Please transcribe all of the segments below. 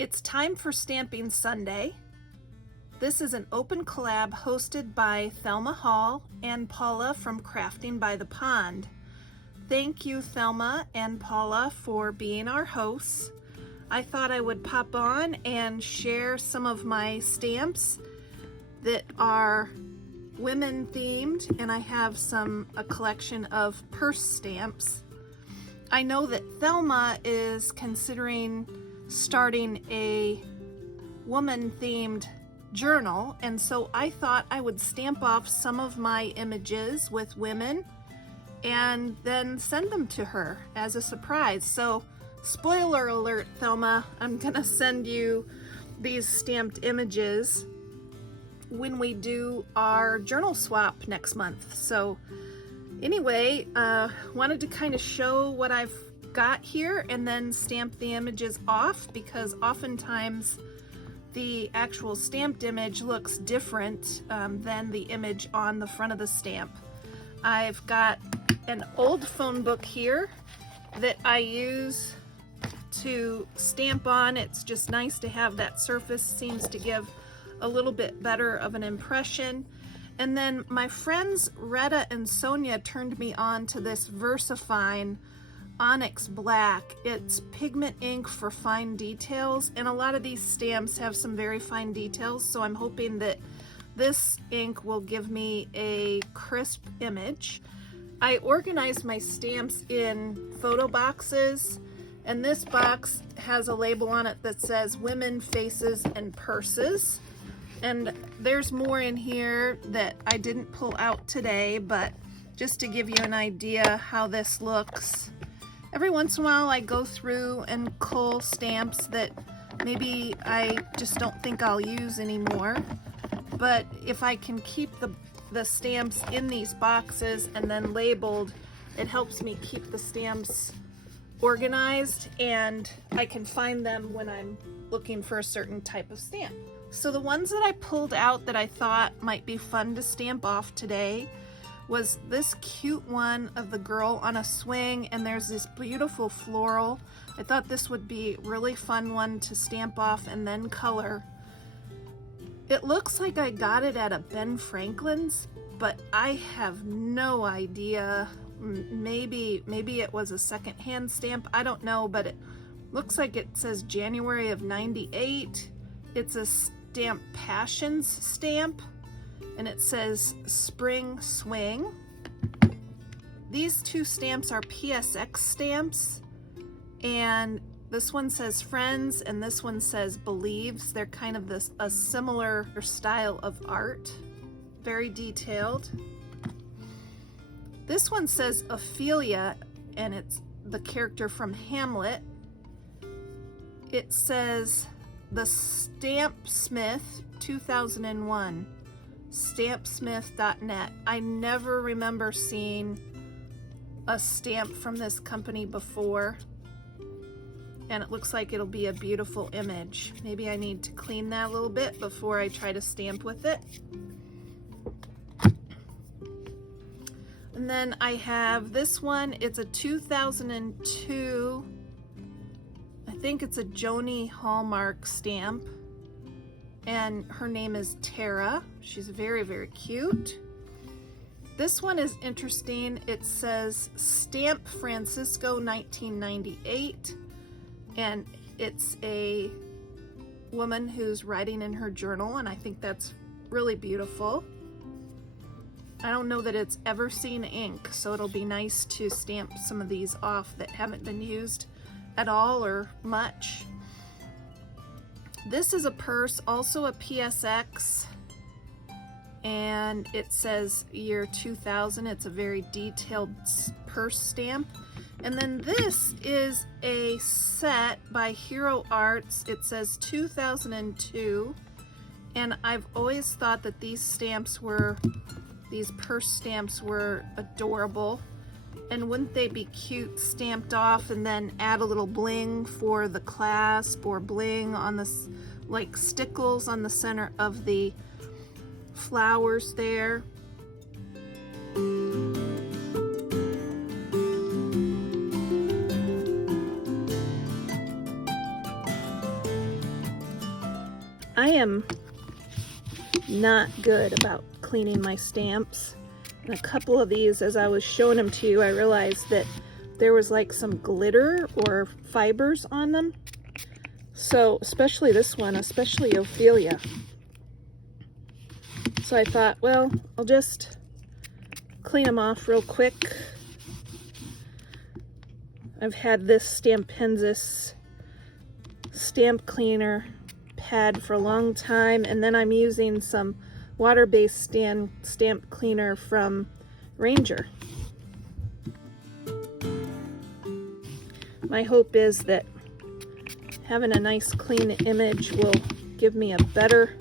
It's time for Stamping Sunday. This is an open collab hosted by Thelma Hall and Paula from Crafting by the Pond. Thank you, Thelma and Paula, for being our hosts. I thought I would pop on and share some of my stamps that are women themed, and I have a collection of purse stamps. I know that Thelma is considering starting a woman themed journal, and so I thought I would stamp off some of my images with women and then send them to her as a surprise. So spoiler alert, Thelma, I'm gonna send you these stamped images when we do our journal swap next month. So anyway, wanted to kind of show what I've got here and then stamp the images off, because oftentimes the actual stamped image looks different than the image on the front of the stamp. I've got an old phone book here that I use to stamp on. It's just nice to have that surface, seems to give a little bit better of an impression. And then my friends Retta and Sonia turned me on to this VersaFine Onyx Black. It's pigment ink for fine details, and a lot of these stamps have some very fine details, so I'm hoping that this ink will give me a crisp image. I organized my stamps in photo boxes, and this box has a label on it that says Women, Faces, and Purses. And there's more in here that I didn't pull out today, but just to give you an idea how this looks. Every once in a while I go through and cull stamps that maybe I just don't think I'll use anymore. But if I can keep the stamps in these boxes and then labeled, it helps me keep the stamps organized, and I can find them when I'm looking for a certain type of stamp. So the ones that I pulled out that I thought might be fun to stamp off today was this cute one of the girl on a swing, and there's this beautiful floral. I thought this would be a really fun one to stamp off and then color. It looks like I got it at a Ben Franklin's, but I have no idea. Maybe it was a secondhand stamp, I don't know, but it looks like it says January of '98. It's a Stamp Passions stamp, and it says Spring Swing. These two stamps are PSX stamps, and this one says Friends and this one says Believes. They're kind of a similar style of art, very detailed. This one says Ophelia, and it's the character from Hamlet. It says The Stampsmith 2001, stampsmith.net. I never remember seeing a stamp from this company before, and it looks like it'll be a beautiful image. Maybe I need to clean that a little bit before I try to stamp with it. And then I have this one. It's a 2002, I think it's a Joni Hallmark stamp, and her name is Tara. She's very, very cute. This one is interesting. It says Stamp Francisco 1998, and it's a woman who's writing in her journal, and I think that's really beautiful. I don't know that it's ever seen ink, so it'll be nice to stamp some of these off that haven't been used at all or much. This is a purse, also a PSX, and it says year 2000. It's a very detailed purse stamp. And then this is a set by Hero Arts. It says 2002, and I've always thought that these purse stamps were adorable. And wouldn't they be cute stamped off and then add a little bling for the clasp, or bling on this, like stickles on the center of the flowers there. I am not good about cleaning my stamps. And a couple of these, as I was showing them to you, I realized that there was like some glitter or fibers on them. So especially this one, especially Ophelia. So I thought, well, I'll just clean them off real quick. I've had this Stampenzis stamp cleaner pad for a long time, and then I'm using some water-based stamp cleaner from Ranger. My hope is that having a nice clean image will give me a better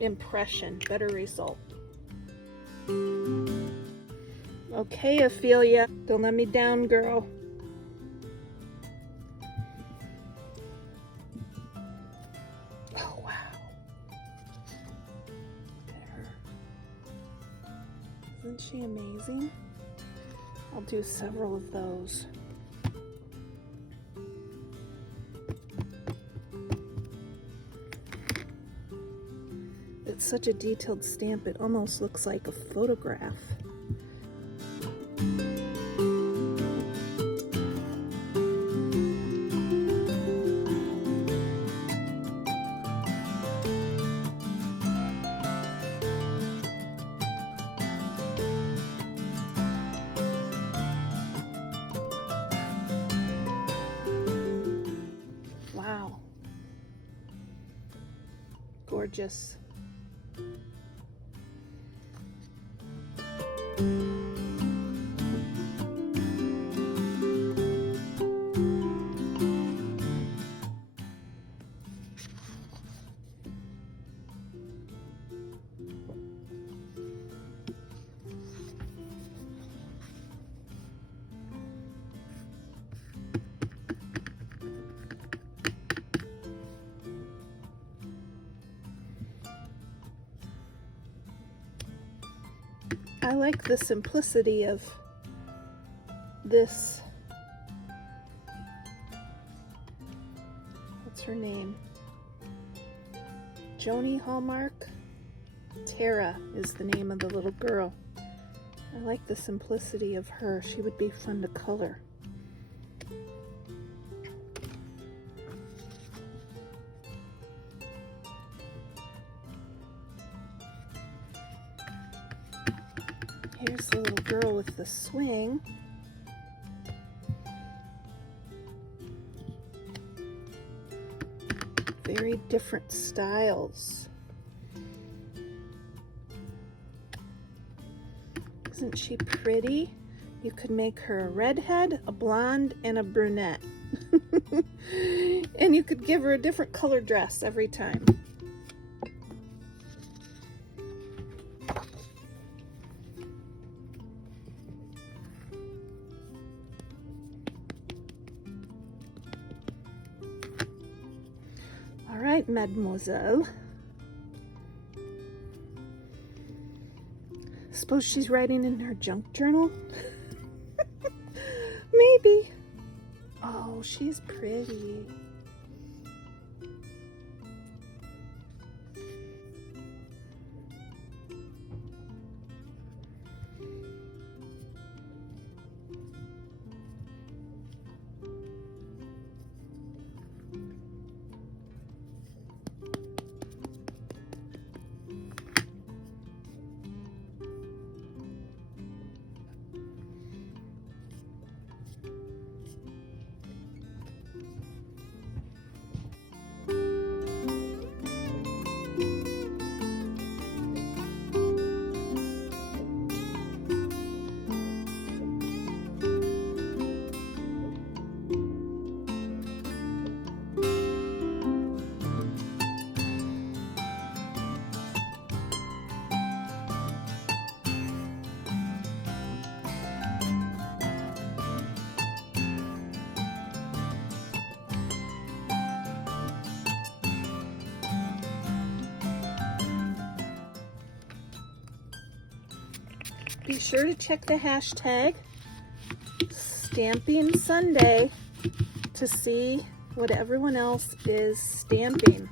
impression, better result. Okay, Ophelia, don't let me down, girl. Oh, wow. Look at her. Isn't she amazing? I'll do several of those. It's such a detailed stamp, it almost looks like a photograph. Wow. Gorgeous. I like the simplicity of this. What's her name? Joni Hallmark? Tara is the name of the little girl. I like the simplicity of her. She would be fun to color. Here's the little girl with the swing. Very different styles. Isn't she pretty? You could make her a redhead, a blonde, and a brunette. And you could give her a different color dress every time. All right, mademoiselle. Suppose she's writing in her junk journal? Maybe. Oh, she's pretty. Be sure to check the hashtag Stamping Sunday to see what everyone else is stamping.